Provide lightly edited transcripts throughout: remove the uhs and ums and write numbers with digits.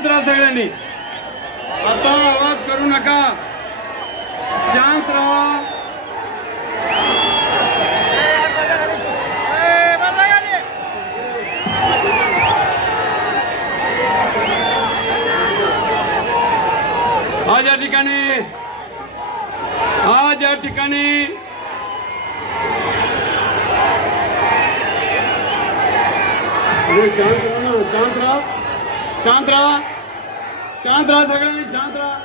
शांत राहा सगळ्यांनी. आता आवाज करू नका, शांत राहा. आज या ठिकाणी शांत राहा सगळ्यांनी, शांत राहा.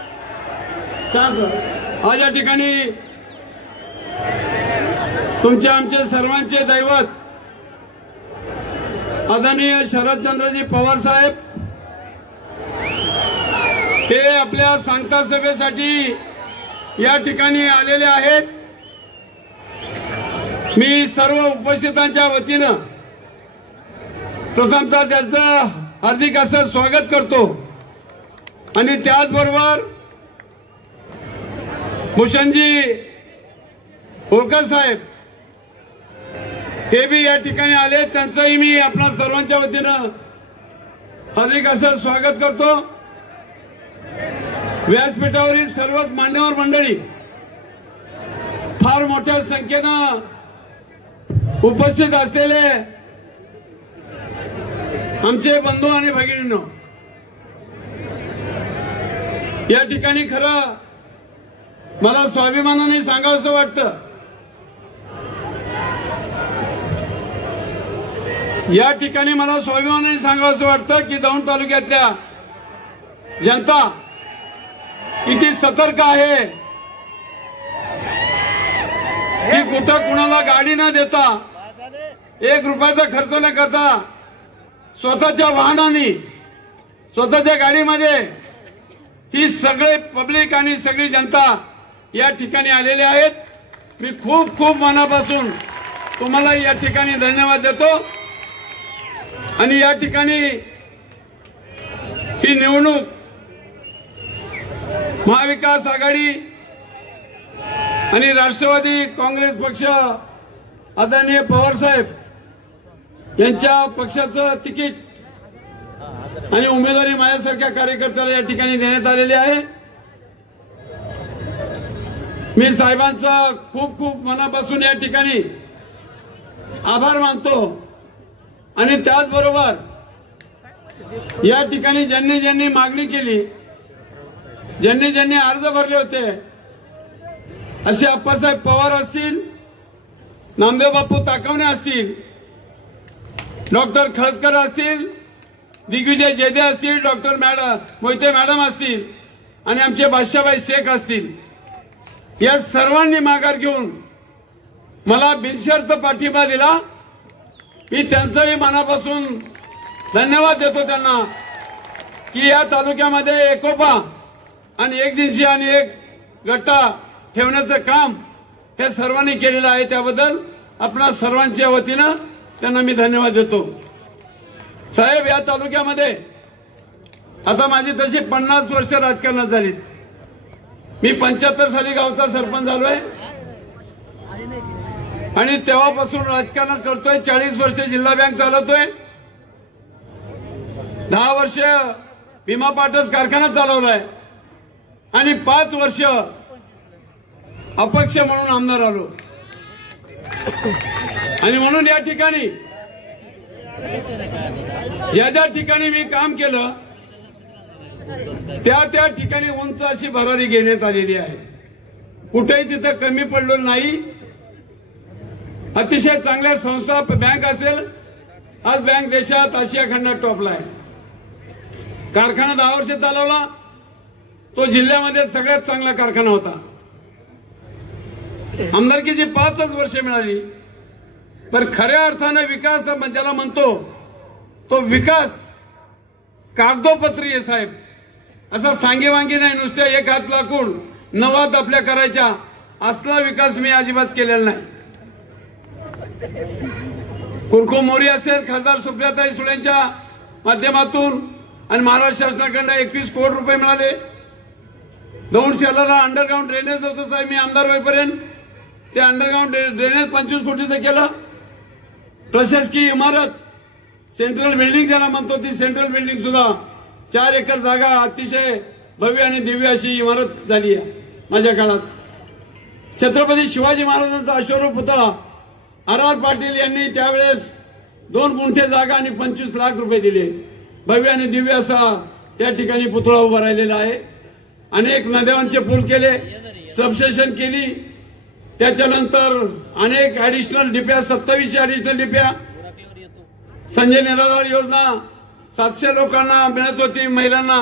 आज या ठिकाणी तुमचे आमचे सर्वांचे दैवत आदरणीय शरदचंद्रजी पवार साहेब हे आपल्या सांगता सभेसाठी या ठिकाणी आलेले आहेत. मी सर्व उपस्थितांच्या वतीनं प्रथमतः त्यांचं हार्दिक असं स्वागत करतो आणि त्याचबरोबर भूषणजी होळकर साहेब हे बी या ठिकाणी आले, त्यांचंही मी आपल्या सर्वांच्या वतीनं हार्दिक असं स्वागत करतो. व्यासपीठावरील सर्वच मान्यवर मंडळी, फार मोठ्या संख्येनं उपस्थित असलेले आमचे बंधू आणि भगिनींनो, या ठिकाणी खरं मला स्वाभिमानाने सांगावंसं वाटतं, या ठिकाणी मला स्वाभिमानाने सांगावंसं वाटतं की दौंड तालुक्यातल्या जनता किती सतर्क आहे की कुठं कुणाला गाडी न देता, 1 रुपयाचा खर्च न करता स्वतःच्या वाहनाने, स्वतःच्या गाडीमध्ये ही सगळे पब्लिक आणि सगळी जनता या ठिकाणी आलेले आहेत. मी खूप खूप मनापासून तुम्हाला या ठिकाणी धन्यवाद देतो. आणि या ठिकाणी ही निवडणूक महाविकास आघाडी आणि राष्ट्रवादी काँग्रेस पक्ष आदरणीय पवार साहेब यांच्या पक्षाचं तिकीट आणि उमेदवारी माझ्यासारख्या कार्यकर्त्याला या ठिकाणी देण्यात आलेली आहे. मी साहेबांचा खूप खूप मनापासून या ठिकाणी आभार मानतो. आणि त्याचबरोबर या ठिकाणी ज्यांनी ज्यांनी मागणी केली, ज्यांनी ज्यांनी अर्ज भरले होते, असे अप्पासाहेब पवार असतील, नामदेव बापू ताकवणे असतील, डॉक्टर खळदकर असतील, दिग्विजय जेदे असतील, डॉक्टर मोहिते मॅडम असतील आणि आमचे बादशाहभाई शेख असतील, या सर्वांनी माघार घेऊन मला बिनशर्त पाठिंबा दिला. मी त्यांचाही मनापासून धन्यवाद देतो त्यांना की या तालुक्यामध्ये एकोपा आणि एकजिनसी आणि एक गट्टा ठेवण्याचं काम हे सर्वांनी केलेलं आहे. त्याबद्दल आपणा सर्वांच्या वतीनं त्यांना मी धन्यवाद देतो. साहेब, या तालुक्यामध्ये आता माझी तशी 50 वर्ष राजकारणात झाली. मी 75 साली गावचा सरपंच झालोय आणि तेव्हापासून राजकारण करतोय. 40 वर्ष जिल्हा बँक चालवतोय, 10 वर्ष भीमा पाटस कारखाना चालवलाय आणि 5 वर्ष अपक्ष म्हणून आमदार आलो. आणि म्हणून या ठिकाणी ज्या ज्या ठिकाणी मी काम केलं त्या त्या ठिकाणी उंच अशी भरारी घेण्यात आलेली आहे. कुठेही तिथं कमी पडलो नाही. अतिशय चांगल्या संस्था, बँक असेल, आज बँक देशात आशिया खंडात टॉपला आहे. कारखाना 10 वर्ष चालवला, तो जिल्ह्यामध्ये सगळ्यात चांगला कारखाना होता. आमदारकीची 5च वर्ष मिळाली. पण खऱ्या अर्थाने विकास ज्याला म्हणतो तो विकास कागदोपत्री आहे साहेब. असा सांगेवांगी नाही, नुसत्या एक हात लाकूड 9 हात आपल्या करायच्या असला विकास मी अजिबात केलेला नाही. कुरको मोरी असेल, खासदार सुप्रियाताई सुळेंच्या माध्यमातून आणि महाराष्ट्र शासनाकडून 21 कोटी रुपये मिळाले. दौंड शहराला अंडरग्राऊंड ड्रेनेज होतं साहेब. मी आमदार होईपर्यंत ते अंडरग्राऊंड ड्रेनेज 25 कोटीचं केलं. प्रशासकीय इमारत, सेंट्रल बिल्डिंग ज्याला म्हणतो, ती सेंट्रल बिल्डिंग सुद्धा 4 एकर जागा अतिशय भव्य आणि दिव्य अशी इमारत झाली आहे माझ्या काळात। छत्रपती शिवाजी महाराजांचा अश्वरूप पुतळा R.R. पाटील यांनी त्यावेळेस 2 गुंठे जागा आणि 25 लाख रुपये दिले। भव्य आणि दिव्य असा त्या ठिकाणी पुतळा उभा राहिलेला आहे। अनेक नद्यांचे पूल केले, सबस्टेशन केली, त्याच्यानंतर अनेक ऍडिशनल डिप्या, 27 ऍडिशनल डिप्या, संजय निराधार योजना 700 लोकांना मिळत होती, महिलांना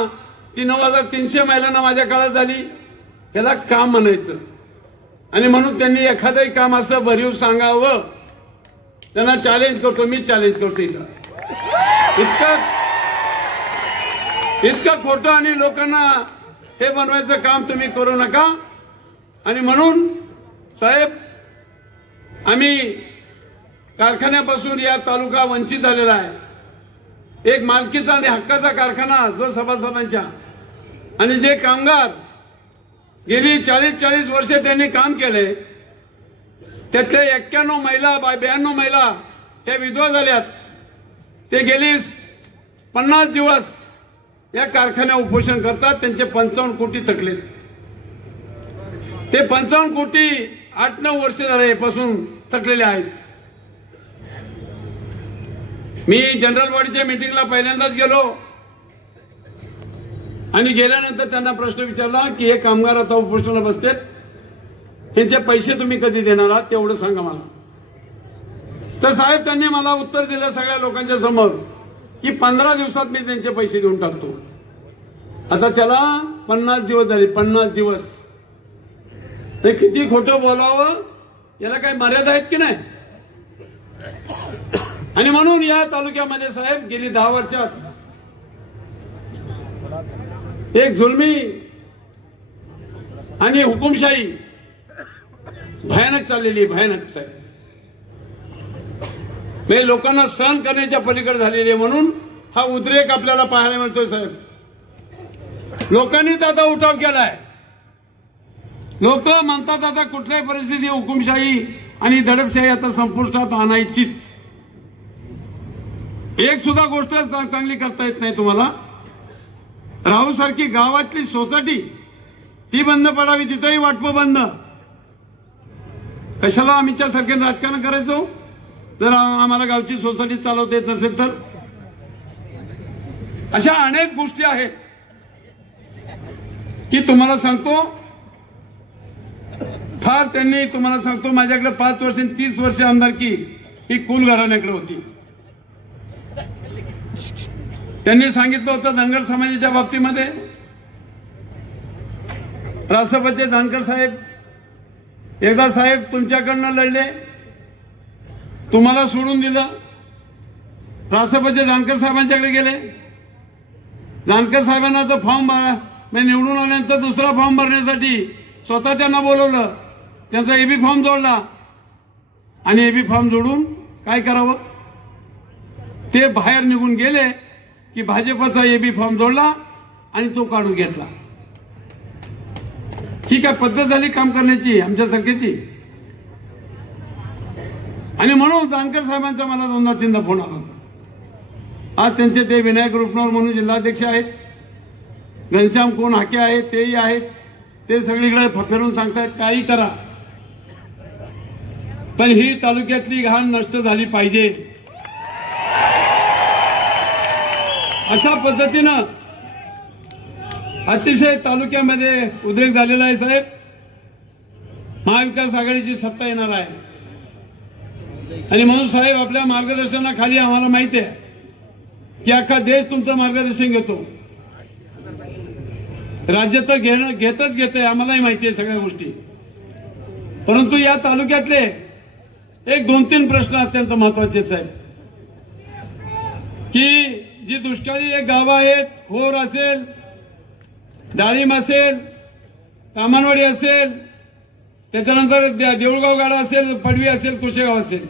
ती 9300 महिलांना माझ्या काळात झाली। याला काम म्हणायचं आणि म्हणून त्यांनी एखादंही काम असं भरीव सांगावं, त्यांना चॅलेंज करतो, मी चॅलेंज करतो इतकं खोटं आणि लोकांना हे बनवायचं काम तुम्ही करू नका। आणि म्हणून साहेब, आम्ही कारखान्यापासून या तालुका वंचित झालेला आहे। एक मालकीचा आणि हक्काचा कारखाना जो सभासदांच्या, आणि जे कामगार गेली 40 वर्षे त्यांनी काम केले, त्यातले 91 महिला 92 महिला त्या विधवा झाल्यात। ते गेली 50 दिवस या कारखान्या उपोषण करतात, त्यांचे 55 कोटी थकले। ते 55 कोटी 8-9 वर्ष झाल्यापासून थकलेले आहेत। मी जनरल बॉडीच्या मीटिंगला पहिल्यांदाच गेलो आणि गेल्यानंतर त्यांना प्रश्न विचारला की हे कामगार आता उपोषणाला बसतात, यांचे पैसे तुम्ही कधी देणार आहात तेवढं सांगा मला। तर साहेब त्यांनी मला उत्तर दिलं सगळ्या लोकांच्या समोर की 15 दिवसात मी त्यांचे पैसे देऊन टाकतो। आता त्याला 50 दिवस झाले, 50 दिवस। हे किती खोटं बोलावं, याला काही मर्यादा आहेत की नाही? आणि म्हणून या तालुक्यामध्ये साहेब गेली 10 वर्षात एक जुलमी आणि हुकुमशाही भयानक चाललेली, भयानक साहेब, म्हणजे लोकांना सहन करण्याच्या पलीकडे झालेली आहे। म्हणून हा उद्रेक आपल्याला पाहायला मिळतोय साहेब। लोकांनीच आता उठाव केलाय। लोक म्हणतात आता कुठल्याही परिस्थिती हुकुमशाही आणि दडपशाही आता संपुष्टात आणायचीच। एक सुद्धा गोष्ट चांगली करता येत नाही तुम्हाला। राहू सारखी गावातली सोसायटी ती बंद पडावी, तिथंही वाटपं बंद। कशाला आमच्या सारखे राजकारण करायचो जर आम्हाला गावची सोसायटी चालवता येत नसेल तर? अशा अनेक गोष्टी आहेत की तुम्हाला सांगतो, फार त्यांनी तुम्हाला सांगतो माझ्याकडे 5 वर्ष 30 वर्ष आमदारकी ही कुल घराण्याकडे होती। त्यांनी सांगितलं होतं धनगर समाजाच्या बाबतीमध्ये रासपचे जानकर साहेब एकदा साहेब तुमच्याकडनं लढले, तुम्हाला सोडून दिलं, रासपचे जानकर साहेबांच्याकडे गेले। जानकर साहेबांना तो फॉर्म निवडून आल्यानंतर दुसरा फॉर्म भरण्यासाठी स्वतः त्यांना बोलवलं, त्यांचा एबी फॉर्म जोडला आणि एबी फॉर्म जोडून काय करावं, ते बाहेर निघून गेले की भाजपचा एबी फॉर्म जोडला आणि तो काढून घेतला। ही काय पद्धत झाली काम करण्याची आमच्या सरकारची? आणि म्हणून जानकर साहेबांचा मला 2-3दा फोन आला होता। आज त्यांचे ते विनायक रुपनवर म्हणून जिल्हाध्यक्ष आहेत, घनश्याम कोण हाके आहेत, तेही आहेत, ते सगळीकडे फिरून सांगतात काही करा, पण ही तालुक्यातली घाण नष्ट झाली पाहिजे। अशा पद्धतीनं अतिशय तालुक्यामध्ये उद्रेक झालेला आहे साहेब। महाविकास आघाडीची सत्ता येणार आहे आणि म्हणून साहेब आपल्या मार्गदर्शनाखाली आम्हाला माहिती आहे की अख्खा देश तुमचं मार्गदर्शन घेतो। राज्य तर घेतच घेतंय, आम्हालाही माहिती आहे सगळ्या गोष्टी, परंतु या तालुक्यातले एक 2-3 प्रश्न अत्यंत महत्वाचे आहेत की जी दुष्काळी एक गावं आहेत, खोर असेल, डाळिंब असेल, कामानवाडी असेल, त्याच्यानंतर देऊळगाव गाडा असेल, पडवी असेल, कुशेगाव असेल,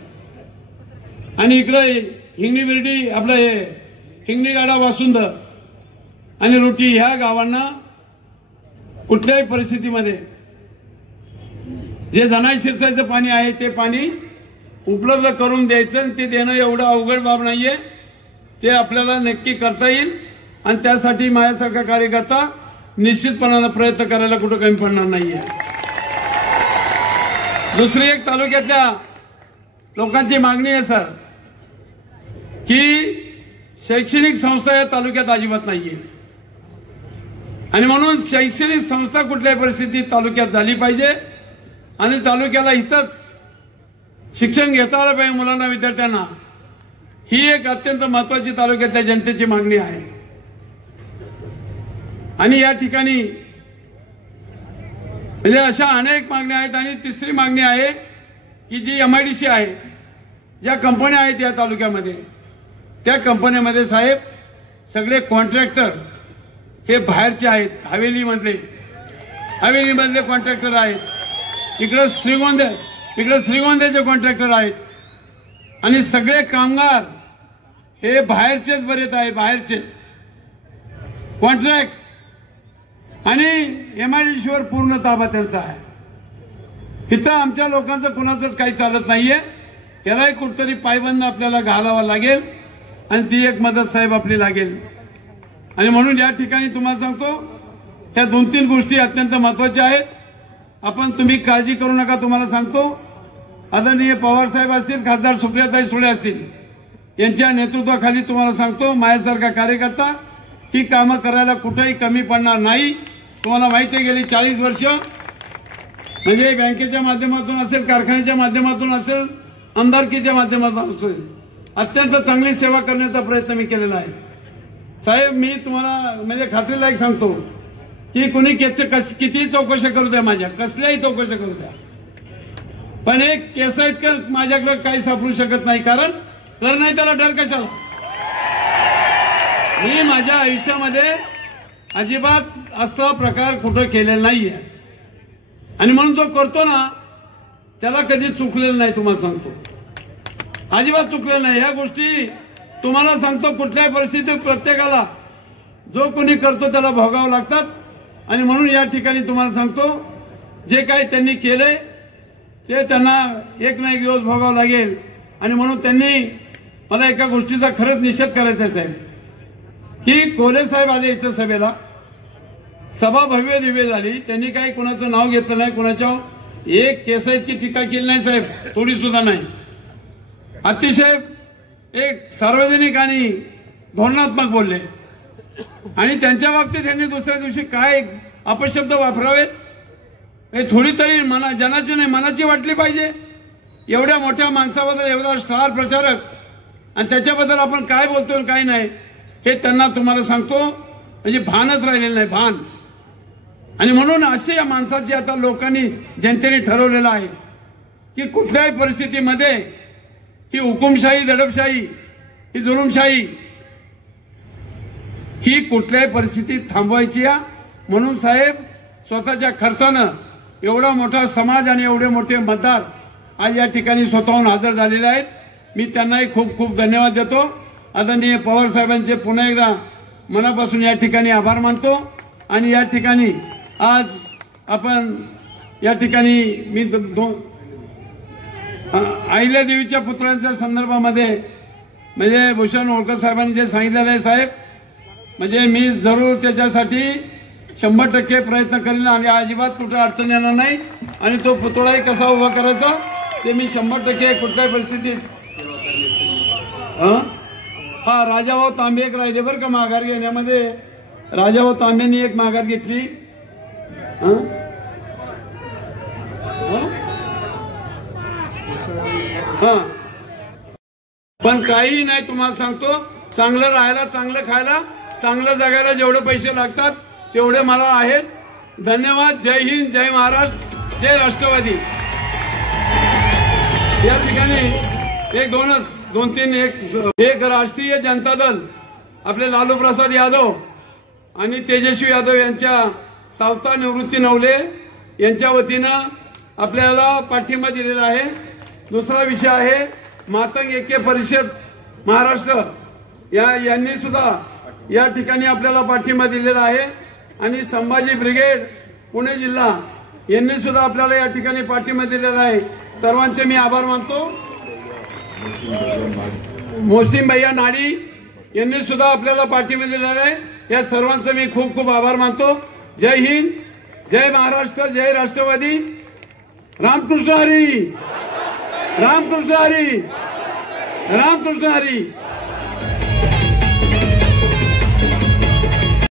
आणि इकडे हिंगणी बिर्डी आपलं हे हिंगणी गाडा वासुंद आणि रोटी, ह्या गावांना कुठल्याही परिस्थितीमध्ये जे जनाई शिरसाचं पाणी आहे ते पाणी उपलब्ध करून द्यायचं, ते देणं एवढं अवघड बाब नाहीये, ते आपल्याला नक्की करता येईल। आणि त्यासाठी माझ्यासारखा कार्यकर्ता निश्चितपणाने प्रयत्न करायला कुठं कमी पडणार नाहीये। दुसरी एक तालुक्यातल्या लोकांची मागणी आहे सर की शैक्षणिक संस्था या तालुक्यात अजिबात नाहीये आणि म्हणून शैक्षणिक संस्था कुठल्याही परिस्थितीत तालुक्यात झाली पाहिजे आणि तालुक्याला इथंच शिक्षण घेता आलं पाहिजे मुलांना, विद्यार्थ्यांना। ही एक अत्यंत महत्वाची तालुक्यातल्या जनतेची मागणी आहे आणि या ठिकाणी म्हणजे अशा अनेक मागण्या आहेत। आणि तिसरी मागणी आहे की जी MIDC आहे, ज्या कंपन्या आहेत या तालुक्यामध्ये, त्या कंपन्यामध्ये साहेब सगळे कॉन्ट्रॅक्टर हे बाहेरचे आहेत, हवेलीमधले कॉन्ट्रॅक्टर आहेत, इकडे श्रीगोंद्याचे कॉन्ट्रॅक्टर आहेत आणि सगळे कामगार हे बाहेरचेच बरेच आहे, बाहेरचे कॉन्ट्रॅक्ट आणि MIDC वर पूर्ण ताबा त्यांचा आहे। इथं आमच्या लोकांचं कुणाचंच काही चालत नाहीये, यालाही कुठतरी पायबंद आपल्याला घालावा लागेल आणि ती एक मदत साहेब आपली लागेल। आणि म्हणून या ठिकाणी तुम्हाला सांगतो ह्या 2-3 गोष्टी अत्यंत महत्वाच्या आहेत। तुम्ही काळजी करू नका, तुम्हाला सांगतो आदरणीय पवार साहेब असतील, खासदार सुप्रियाताई सुळे असतील, यांच्या नेतृत्वाखाली तुम्हाला सांगतो माझ्यासारखा कार्यकर्ता ही कामं करायला कुठेही कमी पडणार नाही। तुम्हाला माहिती आहे गेली 40 वर्ष म्हणजे बँकेच्या माध्यमातून असेल, कारखान्याच्या माध्यमातून असेल, आमदारकीच्या माध्यमातून असेल, अत्यंत चांगली सेवा करण्याचा प्रयत्न मी केलेला आहे साहेब। मी तुम्हाला म्हणजे खात्रीला एक सांगतो की कुणी कितीही चौकशी करू द्या, माझ्या कसल्याही चौकशी करू द्या, पण एक केस आहेत का माझ्याकडे काही सापडू शकत नाही, कारण कर नाही त्याला डर कशाला। मी माझ्या आयुष्यामध्ये अजिबात असा प्रकार कुठं केलेला नाहीये आणि म्हणून जो करतो ना त्याला कधी चुकलेलं नाही, तुम्हाला सांगतो अजिबात चुकलेलं नाही। ह्या गोष्टी तुम्हाला सांगतो कुठल्याही परिस्थितीत प्रत्येकाला जो कोणी करतो त्याला भोगावं लागतात आणि म्हणून या ठिकाणी तुम्हाला सांगतो जे काही त्यांनी केले ते त्यांना एक ना एक दिवस भोगावं लागेल। आणि म्हणून त्यांनी मला एका गोष्टीचा खरंच निषेध करायचा साहेब की कोले साहेब आले इथं सभेला, सभा भव्य दिव्य झाली, त्यांनी काही कुणाचं नाव घेतलं नाही, कुणाच्या एक केस इतकी टीका केली नाही साहेब, थोडी सुद्धा नाही। अतिशय एक सार्वजनिक आणि धोरणात्मक बोलले आणि त्यांच्या बाबतीत त्यांनी दुसऱ्या दिवशी काय अपशब्द वापरावेत हे थोडी तरी जनाची नाही मनाची वाटली पाहिजे। एवढ्या मोठ्या माणसाबद्दल एवढा स्टार प्रचारक आणि त्याच्याबद्दल आपण काय बोलतोय आणि काय नाही हे त्यांना तुम्हाला सांगतो म्हणजे भानच राहिलेलं नाही, भान। आणि म्हणून अशी या माणसाची आता लोकांनी जनतेने ठरवलेलं आहे की कुठल्याही परिस्थितीमध्ये ही हुकुमशाही, दडपशाही, ही जुलूमशाही ही कुठल्याही परिस्थितीत थांबवायची आहे। म्हणून साहेब स्वतःच्या खर्चानं एवढा मोठा समाज आणि एवढे मोठे मतदार आज या ठिकाणी स्वतःहून हजर झालेले आहेत। मी त्यांनाही खूप खूप धन्यवाद देतो। आदरणीय पवार साहेबांचे पुन्हा एकदा मनापासून या ठिकाणी आभार मानतो। आणि या ठिकाणी आज आपण या ठिकाणी मी अहिल्यादेवीच्या पुत्रांच्या संदर्भामध्ये म्हणजे भूषण होळकर साहेबांनी जे सांगितलेलं आहे साहेब, म्हणजे मी जरूर त्याच्यासाठी 100% प्रयत्न करेन आणि अजिबात कुठं अडचण येणार नाही। आणि तो पुतळाही कसा उभा करायचा ते मी 100% कुठल्याही परिस्थितीत राजाभाऊ तांबे एक राहिले बरं का माघार घेण्यामध्ये, राजाभाऊ तांबेंनी एक माघार घेतली। पण काही नाही, तुम्हाला सांगतो चांगलं राहायला, चांगलं खायला, चांगलं जगायला जेवढे पैसे लागतात तेवढे मला आहेत। धन्यवाद। जय हिंद, जय महाराष्ट्र, जय राष्ट्रवादी। या ठिकाणी एक राष्ट्रीय जनता दल आपले लालू प्रसाद यादव आणि तेजस्वी यादव यांच्या सावता निवृत्ती नवले यांच्या वतीनं आपल्याला पाठिंबा दिलेला आहे। दुसरा विषय आहे मातंग ऐक्य परिषद महाराष्ट्र यांनी सुद्धा या ठिकाणी आपल्याला पाठिंबा दिलेला आहे आणि संभाजी ब्रिगेड पुणे जिल्हा यांनी सुद्धा आपल्याला या ठिकाणी पाठिंबा दिलेला आहे। सर्वांचे मी आभार मानतो। मोहसिन भैया नाडी यांनी सुद्धा आपल्याला पाठिंबा दिलेला आहे। या सर्वांचं मी खूप खूप आभार मानतो. जय हिंद, जय महाराष्ट्र, जय राष्ट्रवादी. रामकृष्ण हरी, रामकृष्ण हरी, रामकृष्ण हरी.